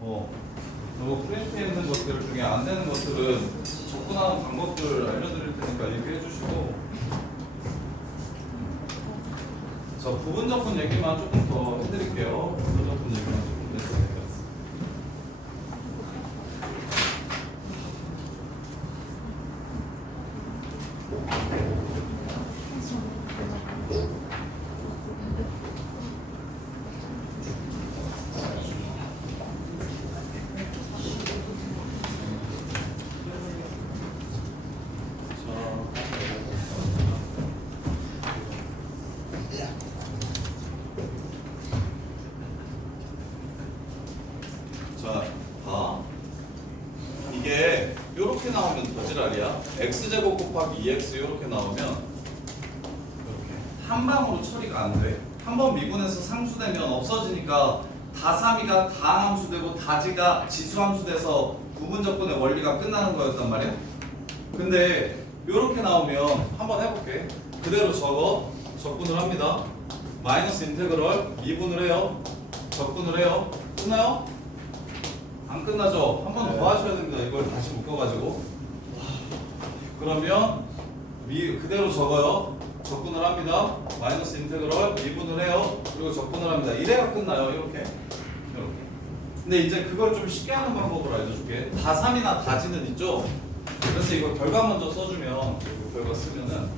어, 너 프린트에 있는 것들 중에 안 되는 것들은 접근하는 방법들 알려드릴 테니까 얘기해 주시고. 자 부분 접근 얘기만 조금 더 해드릴게요. 부분 접근 얘기만 조금 해드릴게요 자, 봐. 이게 이렇게 나오면 더지랄이야. x제곱 곱하기 2x 이렇게 나오면 이렇게 한 방으로 처리가 안 돼. 한 번 미분해서 상수되면 없어지니까 다삼이가 다함수되고 다 지가 지수함수 돼서 부분 접근의 원리가 끝나는 거였단 말이야. 근데 이렇게 나오면 한번 해볼게. 그대로 적어 적분을 합니다. 마이너스 인테그럴 미분을 해요. 적분을 해요. 끝나요? 안 끝나죠? 한 번더 하셔야 됩니다. 이걸 다시 묶어가지고. 그러면 미 그대로 적어요. 적분을 합니다. 마이너스 인테그럴 미분을 해요. 그리고 적분을 합니다. 이래가 끝나요. 이렇게. 근데 이제 그걸 좀 쉽게 하는 방법을 알려줄게. 다삼이나 다지는 있죠? 그래서 이거 결과 먼저 써주면 결과 쓰면은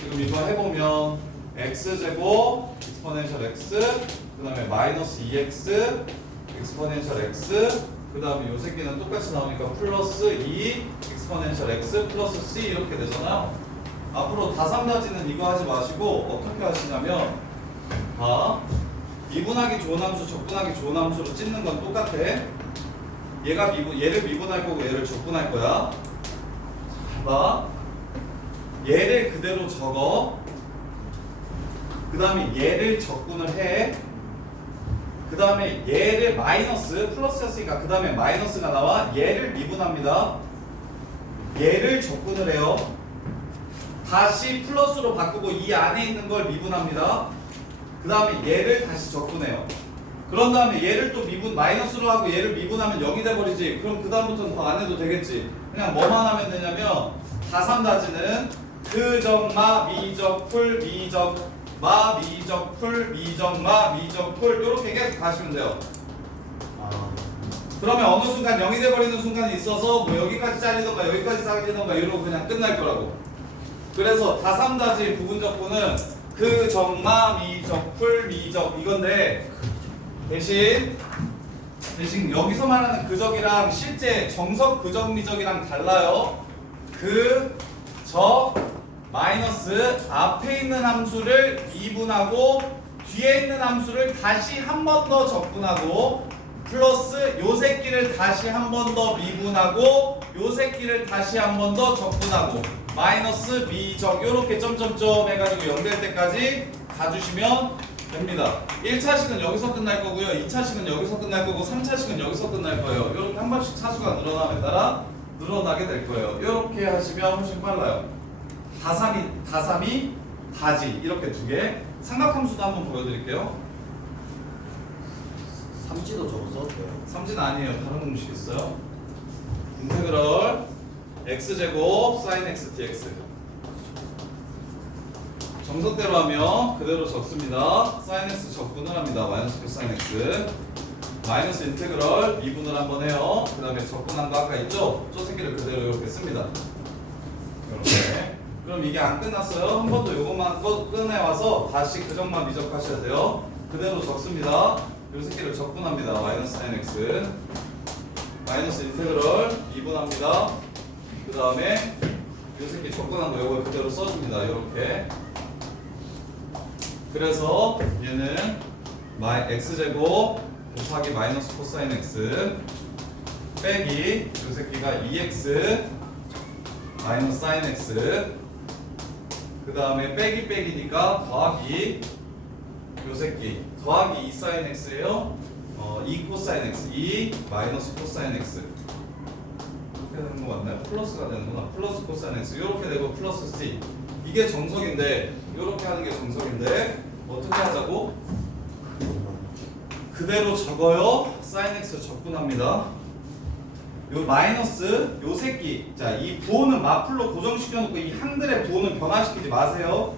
지금 이거 해보면 x제곱 익스포넨셜 x 그 다음에 마이너스 2x 익스포넨셜 x 그 다음에 요 새끼는 똑같이 나오니까 플러스 2 익스포넨셜 x 플러스 c 이렇게 되잖아요 앞으로 다삼 다지는 이거 하지 마시고 어떻게 하시냐면 봐 미분하기 좋은 함수 적분하기 좋은 함수로 찢는 건 똑같아 얘가 미분 얘를 미분할 거고 얘를 적분할 거야 봐 얘를 그대로 적어 그 다음에 얘를 적분을 해. 그 다음에 얘를 마이너스 플러스였으니까 그 다음에 마이너스가 나와 얘를 미분합니다. 얘를 적분을 해요. 다시 플러스로 바꾸고 이 안에 있는 걸 미분합니다. 그 다음에 얘를 다시 적분해요. 그런 다음에 얘를 또 미분 마이너스로 하고 얘를 미분하면 0이 돼버리지. 그럼 그 다음부터는 더 안 해도 되겠지. 그냥 뭐만 하면 되냐면 다삼다지는 그정마 미적풀 미적마 미적풀 미적마 미적풀 이렇게 계속 가시면 돼요. 그러면 어느 순간 0이 돼버리는 순간이 있어서 뭐 여기까지 잘리던가 여기까지 잘리던가 이러고 그냥 끝날 거라고. 그래서 다삼다지 부분적분은 그 정마 미적 풀 미적 이건데 대신 대신 여기서 말하는 그적이랑 실제 정석 그적 미적이랑 달라요. 그적 마이너스 앞에 있는 함수를 미분하고 뒤에 있는 함수를 다시 한 번 더 적분하고 플러스 요 새끼를 다시 한 번 더 미분하고 요 새끼를 다시 한 번 더 적분하고 마이너스 미적 요렇게 점점점 해가지고 연결 때까지 가주시면 됩니다. 1차식은 여기서 끝날 거고요. 2차식은 여기서 끝날 거고 3차식은 여기서 끝날 거예요. 이렇게 한 번씩 차수가 늘어남에 따라 늘어나게 될 거예요. 이렇게 하시면 훨씬 빨라요. 다삼이 다삼이 다지 이렇게 두 개. 삼각함수도 한번 보여드릴게요. 삼지도 저거 써도 돼요? 삼진 아니에요. 다른 공식 있어요. 인테그럴 x 제곱 sin x dx. 정석대로 하면 그대로 적습니다. sin x 적분을 합니다. 마이너스 코사인 x. 마이너스 인테그럴 미분을 한번 해요. 그 다음에 적분한 거 아까 있죠? 저 새끼를 그대로 이렇게 씁니다. 이렇게. 그럼 이게 안 끝났어요. 한 번 더 이것만 꺼- 꺼내와서 다시 그 점만 미적하셔야 돼요. 그대로 적습니다. 요 새끼를 적분합니다. 마이너스 sin x. 마이너스 인테그럴 미분합니다. 그 다음에 요 새끼 적분한 거 요걸 그대로 써줍니다. 이렇게. 그래서 얘는 마이 x 제곱 곱하기 마이너스 코사인 x 빼기 요 새끼가 2x 마이너스 사인 x 그 다음에 빼기 빼기니까 더하기 요 새끼 더하기 2 사인 x예요. 어, 2 코사인 x 2 마이너스 코사인 x 되는 거 맞나요? 플러스가 되는구나. 플러스 코사인 x 이렇게 되고 플러스 c 이게 정석인데 이렇게 하는 게 정석인데 어떻게 하자고? 그대로 적어요. sin x 적분합니다. 요 마이너스 요 새끼 자이 부호는 마플로 고정시켜 놓고 이 항들의 부호는 변화시키지 마세요.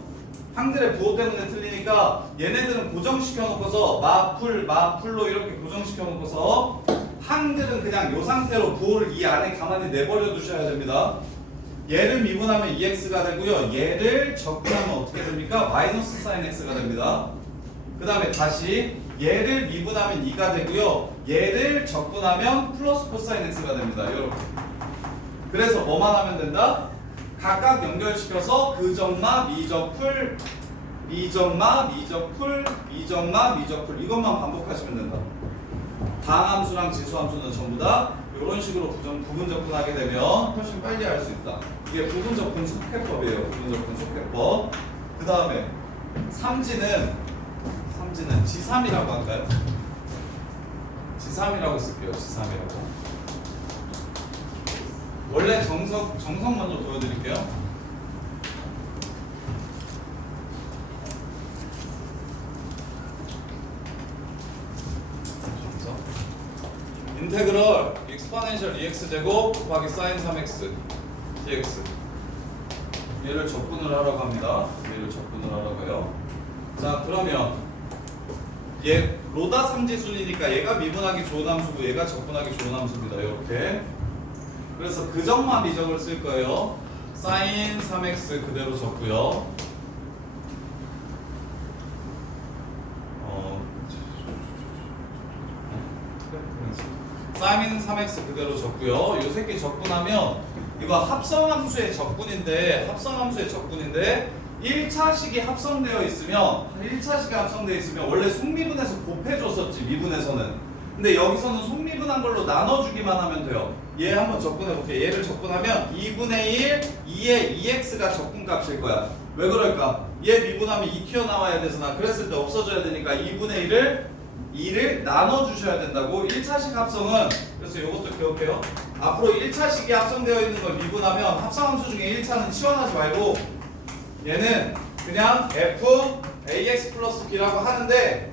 항들의 부호 때문에 틀리니까 얘네들은 고정시켜 놓고서 마플 마플로 이렇게 고정시켜 놓고서 항들은 그냥 요 상태로 부호를 이 안에 가만히 내버려 두셔야 됩니다. 얘를 미분하면 2x가 되고요. 얘를 적분하면 어떻게 됩니까? 마이너스 sin x가 됩니다. 그 다음에 다시 얘를 미분하면 2가 되고요. 얘를 적분하면 플러스 코사인 x가 됩니다. 이렇게. 그래서 뭐만 하면 된다? 각각 연결시켜서 그 정마, 미적풀, 미적마, 미적풀, 미적마, 미적풀 이것만 반복하시면 된다. 다함수랑 지수함수는 전부 다 이런 식으로 부분, 부분 접근하게 되면 훨씬 빨리 할수 있다. 이게 부분 접근 속해법이에요. 부분 접근 속해법. 그 다음에 삼지는 삼지는 G3이라고 할까요? G3이라고 쓸게요. G3이라고. 원래 정석 정석 먼저 보여드릴게요. 정석. 인테그럴 익스포넨셜 2x 제곱 곱하기 사인 3x dx 얘를 적분을 하라고 합니다. 얘를 적분을 하라고요. 자 그러면 얘 로다 삼지순이니까 얘가 미분하기 좋은 함수고 얘가 적분하기 좋은 함수입니다. 이렇게 그래서 그 점만 미적을 쓸 거예요. 사인 3x 그대로 적고요. 어, 사인 3x 그대로 적고요. 요 새끼 적분하면 이거 합성함수의 적분인데 합성함수의 적분인데 1차식이 합성되어 있으면 1차식이 합성되어 있으면 원래 속미분에서 곱해줬었지 미분에서는. 근데 여기서는 속미분한 걸로 나눠주기만 하면 돼요. 얘 한번 적분해 볼게요 얘를 적분하면 2분의 1 2의 2x가 적분값일 거야. 왜 그럴까? 얘 미분하면 2 튀어나와야 되잖아 그랬을 때 없어져야 되니까 2분의 1을 2를 나눠주셔야 된다고. 1차식 합성은 그래서 이것도 기억해요. 앞으로 1차식이 합성되어 있는 걸 미분하면 합성함수 중에 1차는 치환하지 말고 얘는 그냥 f ax 플러스 b라고 하는데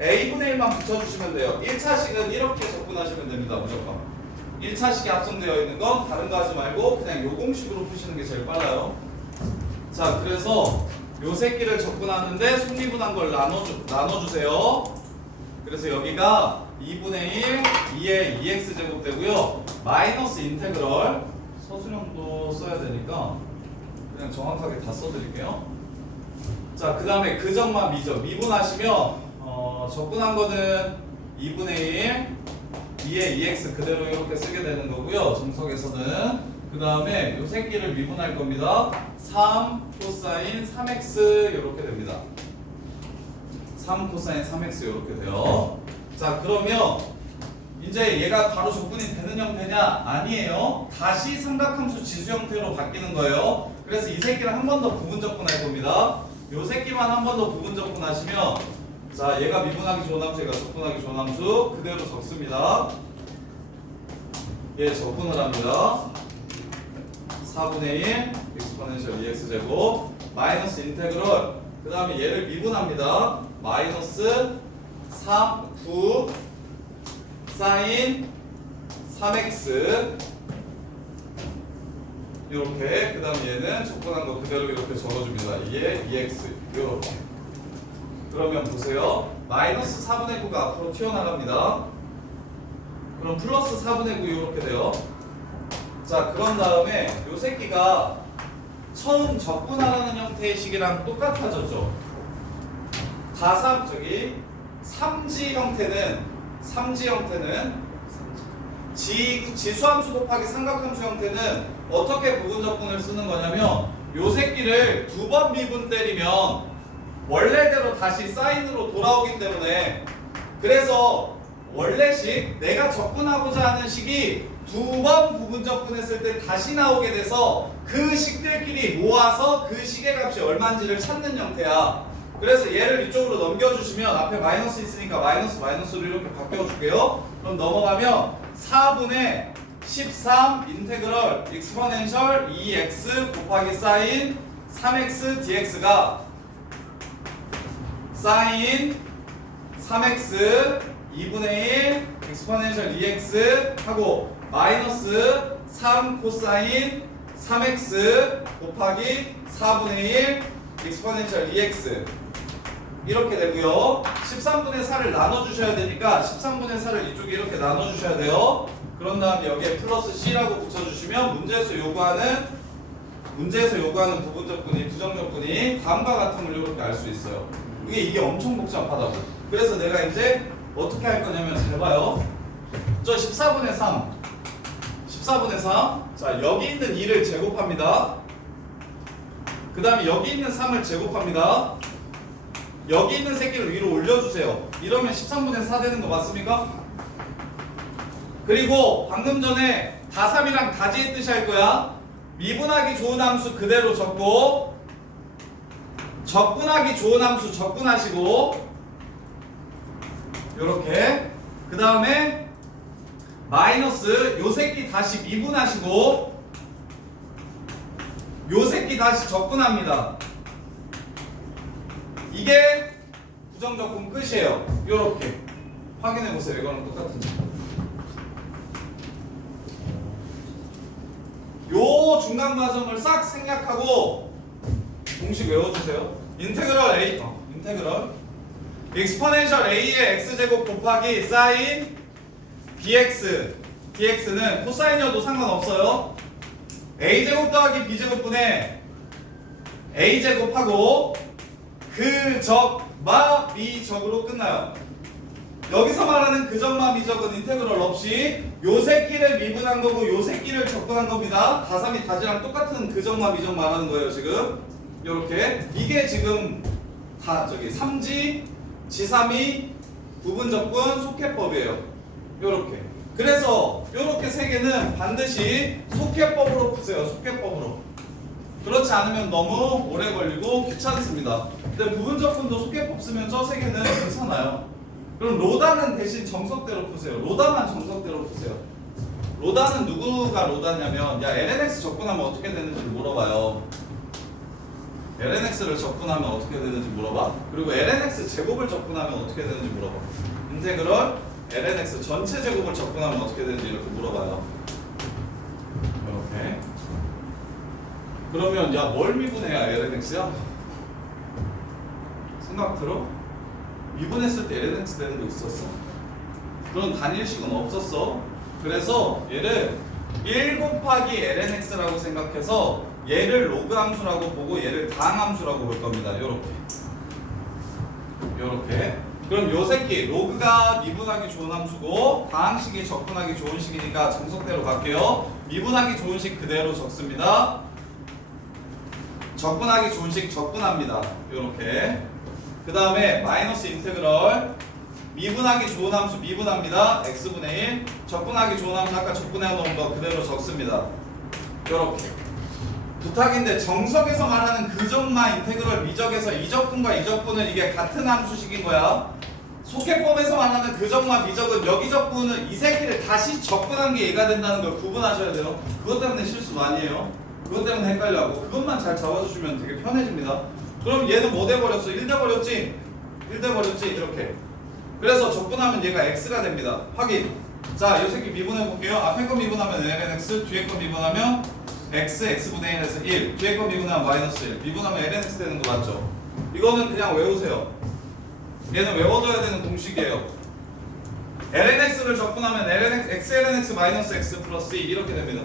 a분의 1만 붙여주시면 돼요. 1차식은 이렇게 접근하시면 됩니다 무조건. 1차식이 합성되어 있는 건 다른 거 하지 말고 그냥 요 공식으로 푸시는 게 제일 빨라요. 자 그래서 요 새끼를 접근하는데 속미분한 걸 나눠주, 나눠주세요 그래서 여기가 2분의 1, 2의 2x 제곱 되고요. 마이너스 인테그럴 서술형도 써야 되니까 그냥 정확하게 다 써드릴게요. 자, 그 다음에 그 점만 미죠. 미분하시면 어, 접근한 거는 2분의 1, 2의 2x 그대로 이렇게 쓰게 되는 거고요. 정석에서는 그 다음에 요 새끼를 미분할 겁니다. 3 코사인 3x 이렇게 됩니다. 3 코사인 3x 이렇게 돼요. 자 그러면 이제 얘가 바로 적분이 되는 형태냐? 아니에요. 다시 삼각함수 지수 형태로 바뀌는 거예요. 그래서 이 새끼를 한 번 더 부분 적분할 겁니다. 요 새끼만 한 번 더 부분 적분하시면 자 얘가 미분하기 좋은 함수, 얘가 적분하기 좋은 함수 그대로 적습니다. 얘 적분을 합니다. 4분의 1 익스포넨셜 2x 제곱 마이너스 인테그럴 그 다음에 얘를 미분합니다. 마이너스 3, 9 사인 3x 이렇게 그 다음 얘는 적분한 거 그대로 이렇게 적어줍니다. 이게 2x 이렇게 그러면 보세요. 마이너스 4분의 9가 앞으로 튀어나갑니다. 그럼 플러스 4분의 9 이렇게 돼요. 자 그런 다음에 요 새끼가 처음 적분하는 형태의 식이랑 똑같아졌죠. 가삼 저기 삼지 형태는 삼지 형태는 지 지수함수 곱하기 삼각함수 형태는 어떻게 부분 적분을 쓰는 거냐면 요 새끼를 두 번 미분 때리면 원래대로 다시 사인으로 돌아오기 때문에 그래서 원래식 내가 접근하고자 하는 식이 두 번 부분 접근했을 때 다시 나오게 돼서 그 식들끼리 모아서 그 식의 값이 얼마인지를 찾는 형태야. 그래서 얘를 이쪽으로 넘겨주시면 앞에 마이너스 있으니까 마이너스 마이너스로 이렇게 바꿔줄게요. 그럼 넘어가면 4분의 13 인테그럴 익스포넨셜 2x 곱하기 사인 3x dx가 사인 3x 2분의 1 exponential 2x 하고 마이너스 3 코사인 3x 곱하기 4분의 1 exponential 2x 이렇게 되고요. 13분의 4를 나눠주셔야 되니까 13분의 4를 이쪽에 이렇게 나눠주셔야 돼요. 그런 다음에 여기에 플러스 C라고 붙여주시면 문제에서 요구하는 문제에서 요구하는 부분적분이 부정적분이 다음과 같음을 이렇게 알 수 있어요. 이게 이게 엄청 복잡하다고. 그래서 내가 이제 어떻게 할 거냐면 잘 봐요. 저 14분의 3. 14분의 3. 자, 여기 있는 2를 제곱합니다. 그 다음에 여기 있는 3을 제곱합니다. 여기 있는 새끼를 위로 올려주세요. 이러면 13분의 4 되는 거 맞습니까? 그리고 방금 전에 다3이랑 다지의 뜻이 할 거야. 미분하기 좋은 함수 그대로 적고 적분하기 좋은 함수 적분하시고 요렇게 그 다음에 마이너스 요 새끼 다시 미분하시고 요 새끼 다시 적분합니다. 이게 부정적분 끝이에요. 요렇게 확인해 보세요. 이거랑 똑같은지. 요 중간 과정을 싹 생략하고 공식 외워주세요. 인테그럴 a 어, 인테그럴 익스포넨셜 a의 x 제곱 곱하기 사인 bx dx는 코사인이어도 상관없어요. a 제곱 더하기 b 제곱분의 a 제곱하고 그 그적마 미 적으로 끝나요. 여기서 말하는 그 그적마 미적은 인테그럴 없이 요 새끼를 미분한 거고 요 새끼를 적분한 겁니다. 다삼이 다지랑 똑같은 그 그적마 미적 말하는 거예요 지금. 요렇게 이게 지금 다 저기 삼지 지삼이 부분 적분 속해법이에요. 요렇게. 그래서 요렇게 세 개는 반드시 속해법으로 푸세요. 속해법으로. 그렇지 않으면 너무 오래 걸리고 귀찮습니다. 근데 부분적분도 속해법 쓰면 저 세 개는 괜찮아요. 그럼 로다는 대신 정석대로 푸세요. 로다만 정석대로 푸세요. 로다는 누구가 로다냐면 야 LNX 적분하면 어떻게 되는지 물어봐요. LNX를 적분하면 어떻게 되는지 물어봐. 그리고 LNX 제곱을 적분하면 어떻게 되는지 물어봐. 인테그럴 LNX 전체 제곱을 적분하면 어떻게 되는지 이렇게 물어봐요. 이렇게. 그러면 야 뭘 미분해야 LNX야? 생각 들어? 미분했을 때 LNX 되는 거 있었어? 그런 단일식은 없었어. 그래서 얘를 1 곱하기 LNX라고 생각해서 얘를 로그 함수라고 보고 얘를 당 함수라고 볼 겁니다. 요렇게. 요렇게. 그럼 요 새끼 로그가 미분하기 좋은 함수고 다항식이 적분하기 좋은 식이니까 정석대로 갈게요. 미분하기 좋은 식 그대로 적습니다. 적분하기 좋은 식 적분합니다. 요렇게. 그 다음에 마이너스 인테그럴 미분하기 좋은 함수 미분합니다. x분의 1 적분하기 좋은 함수 아까 적분해 놓은 거 그대로 적습니다. 요렇게 부탁인데 정석에서 말하는 그점마 인테그럴 미적에서 이적분과 이적분은 이게 같은 함수식인 거야. 속해법에서 말하는 그점마 미적은 여기 적분은 이 새끼를 다시 적분한 게 얘가 된다는 걸 구분하셔야 돼요. 그것 때문에 실수 많이 해요. 그것 때문에 헷갈려하고 그것만 잘 잡아주시면 되게 편해집니다. 그럼 얘는 뭐 돼버렸어? 1 돼버렸지? 1 돼버렸지? 이렇게 그래서 적분하면 얘가 x가 됩니다. 확인. 자, 이 새끼 미분해 볼게요. 앞에 거 미분하면 lnx, 뒤에 거 미분하면 x, x분의 1에서 1. 뒤에 거 미분하면 마이너스 1. 미분하면 lnx 되는 거 맞죠? 이거는 그냥 외우세요. 얘는 외워둬야 되는 공식이에요. lnx를 적분하면 lnx, xlnx 마이너스 x 플러스 2 이렇게 됩니다.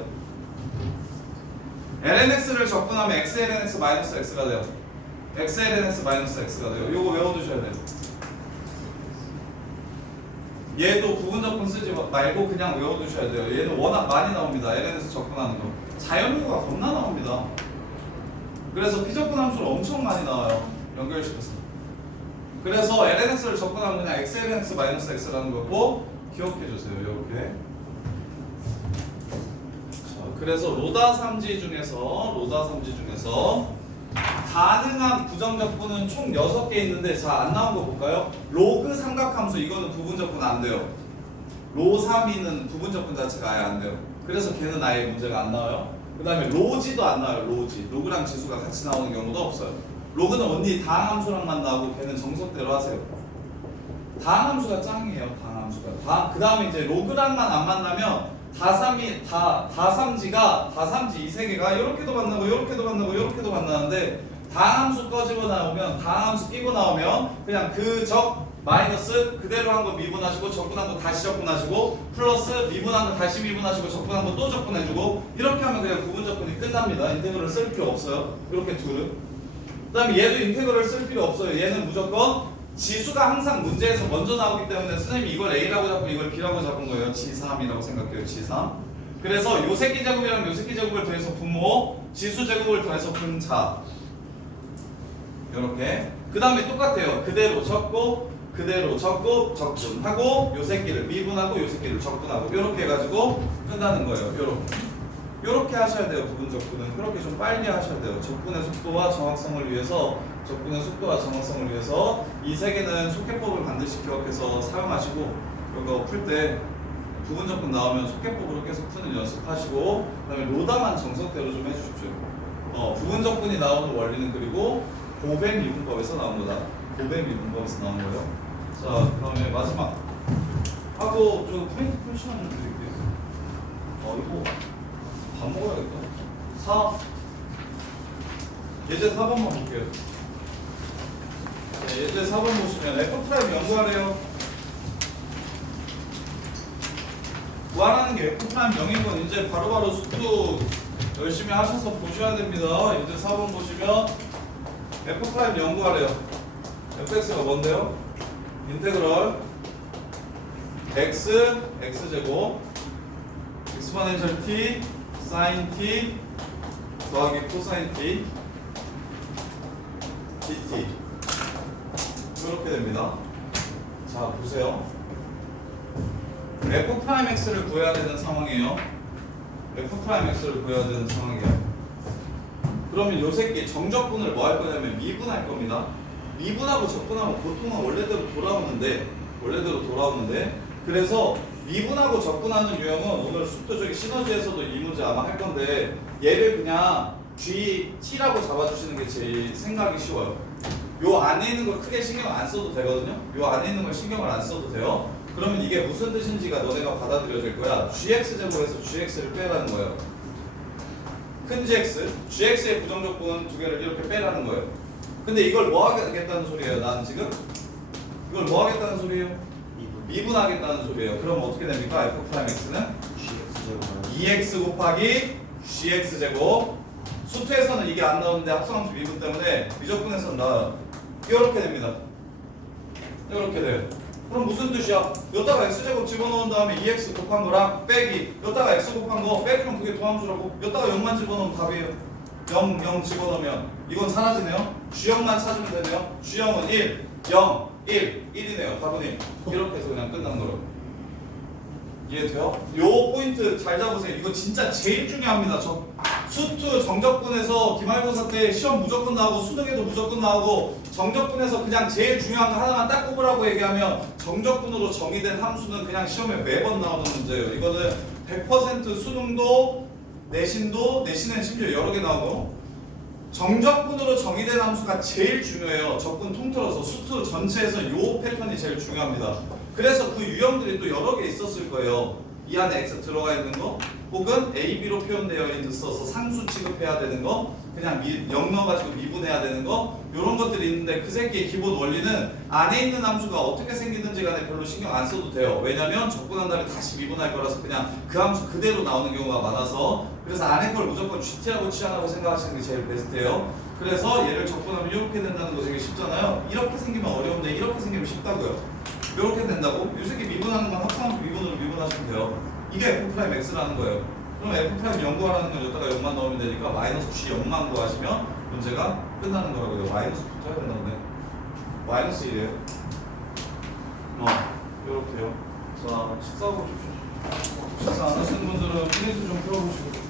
lnx를 적분하면 xlnx 마이너스 x가 돼요. xlnx 마이너스 x가 돼요. 이거 외워두셔야 돼요. 얘도 부분적분 쓰지 말고 그냥 외워두셔야 돼요. 얘는 워낙 많이 나옵니다. LN에서 접근하는 거. 자연류가 겁나 나옵니다. 그래서 피접근 함수를 엄청 많이 나와요. 연결시켜서. 그래서 LNX를 접근하면 그냥 XLNX 마이너스 X라는 거고 기억해 주세요. 이렇게. 자, 그래서 로다 삼지 중에서 로다 삼지 중에서 가능한 부정적분은 총 6개 있는데 자 안 나온 거 볼까요? 로그 삼각함수 이거는 부분적분 안 돼요. 로 3이는 부분적분 자체가 아예 안 돼요. 그래서 걔는 아예 문제가 안 나와요. 그 다음에 로지도 안 나와요. 로지. 로그랑 지수가 같이 나오는 경우도 없어요. 로그는 언니 다항함수랑만 나오고 걔는 정석대로 하세요. 다항함수가 짱이에요. 다항함수가. 다, 그 다음에 이제 로그랑만 안 만나면 다삼이 다 다삼지가 다삼지 이 세 개가 이렇게도 만나고 이렇게도 만나고 이렇게도 만나는데 다항함수 꺼지고 나오면 다항함수 끼고 나오면 그냥 그 적 마이너스 그대로 한 거 미분하시고 적분한 거 다시 적분하시고 플러스 미분한 거 다시 미분하시고 적분한 거 또 적분해주고 이렇게 하면 그냥 구분 적분이 끝납니다. 인테그럴 쓸 필요 없어요. 이렇게 둘은. 그 다음에 얘도 인테그럴 쓸 필요 없어요. 얘는 무조건 지수가 항상 문제에서 먼저 나오기 때문에 선생님이 이걸 A라고 잡고 이걸 B라고 잡은 거예요. G3이라고 생각해요. G3. 그래서 요 새끼 제곱이랑 요 새끼 제곱을 더해서 분모, 지수 제곱을 더해서 분자. 이렇게. 그 다음에 똑같아요. 그대로 적고, 그대로 적고, 적분하고, 요 새끼를 미분하고, 요 새끼를 적분하고, 이렇게 해가지고 끝나는 거예요. 이렇게. 이렇게 하셔야 돼요. 부분 적분은 그렇게 좀 빨리 하셔야 돼요. 적분의 속도와 정확성을 위해서 적분의 속도와 정확성을 위해서 이 세 개는 속해법을 반드시 기억해서 사용하시고 이거 풀 때 부분 적분 나오면 속해법으로 계속 푸는 연습하시고 그다음에 로다만 정석대로 좀 해주십시오. 어, 부분 적분이 나오는 원리는 그리고 고백 미분법에서 나온 거다. 고백 미분법에서 나온 거예요. 자, 그다음에 마지막 하고 저 프린트 풀 시간 좀 드릴게요. 어, 이거 밥 먹어야겠다. 4. 예제 4번만 볼게요. 네, 예제 4번 보시면 F 프라임 연구하래요. 구하라는 게 F 프라임 0인 건 이제 바로바로 수도 열심히 하셔서 보셔야 됩니다. 예제 4번 보시면 F 프라임 연구하래요. fx가 뭔데요? 인테그럴 x x 제곱 익스포넨셜 t 사인 t 더하기 코사인 t dt 이렇게 됩니다. 자 보세요. f 프라임 x를 구해야 되는 상황이에요. f 프라임 x를 구해야 되는 상황이에요. 그러면 요 새끼 정적분을 뭐 할 거냐면 미분할 겁니다. 미분하고 적분하면 보통은 원래대로 돌아오는데 원래대로 돌아오는데 그래서 미분하고 적분하는 유형은 오늘 수표적인 시너지에서도 이 문제 아마 할 건데 얘를 그냥 G, T라고 잡아주시는 게 제일 생각이 쉬워요. 요 안에 있는 걸 크게 신경 안 써도 되거든요. 요 안에 있는 걸 신경을 안 써도 돼요. 그러면 이게 무슨 뜻인지가 너네가 받아들여질 거야. GX 제곱에서 GX를 빼라는 거예요. 큰 GX, GX의 부정적분 두 개를 이렇게 빼라는 거예요. 근데 이걸 뭐 하겠다는 소리예요? 나는 지금 이걸 뭐 하겠다는 소리예요? 미분하겠다는 소리예요. 그럼 어떻게 됩니까? f 프라임 x는 2x 곱하기 gx 제곱 수투에서는 이게 안 나오는데 합성함수 미분 때문에 미적분에서는 나와요. 이렇게 됩니다. 이렇게 돼요. 그럼 무슨 뜻이야? 여기다가 x제곱 집어넣은 다음에 2x 곱한 거랑 빼기. 여기다가 x 곱한 거 빼주면 그게 도함수라고. 여기다가 0만 집어넣으면 답이에요. 0, 0 집어넣으면. 이건 사라지네요. G형만 찾으면 되네요. G형은 1, 0, 1, 1이네요. 답은 1 이렇게 해서 그냥 끝난 거라고 이해돼요? 요 포인트 잘 잡으세요 이거 진짜 제일 중요합니다 저 수투 정적분에서 기말고사 때 시험 무조건 나오고 수능에도 무조건 나오고 정적분에서 그냥 제일 중요한 거 하나만 딱 꼽으라고 얘기하면 정적분으로 정의된 함수는 그냥 시험에 매번 나오는 문제예요. 이거는 100% 수능도 내신도 내신은 심지어 여러 개 나오고 정적분으로 정의된 함수가 제일 중요해요. 적분 통틀어서 수투 전체에서 요 패턴이 제일 중요합니다. 그래서 그 유형들이 또 여러 개 있었을 거예요. 이 안에 x 들어가 있는 거 혹은 a, b로 표현되어 있어서 상수 취급해야 되는 거 그냥 미, 0 넣어가지고 미분해야 되는 거 이런 것들이 있는데 그 새끼의 기본 원리는 안에 있는 함수가 어떻게 생기든지 간에 별로 신경 안 써도 돼요 왜냐면 적분한 다음에 다시 미분할 거라서 그냥 그 함수 그대로 나오는 경우가 많아서 그래서 안에 걸 무조건 GT하고 취하라고 생각하시는 게 제일 베스트예요 그래서 얘를 적분하면 이렇게 된다는 거 되게 쉽잖아요 이렇게 생기면 어려운데 이렇게 생기면 쉽다고요 이렇게 된다고? 이 새끼 미분하는 건 합성함수 미분으로 미분하시면 돼요. 이게 f 프라임 거예요. 그럼 f 연구하라는 건 여기다가 0만 넣으면 되니까 마이너스 g 0만 구하시면 문제가 끝나는 거라고요. 마이너스 붙어야 된다 근데 마이너스 1이에요. 어, 이렇게요. 자, 식사하고 오십시오. 식사 안 하시는 분들은 프린트 좀 풀어보시고.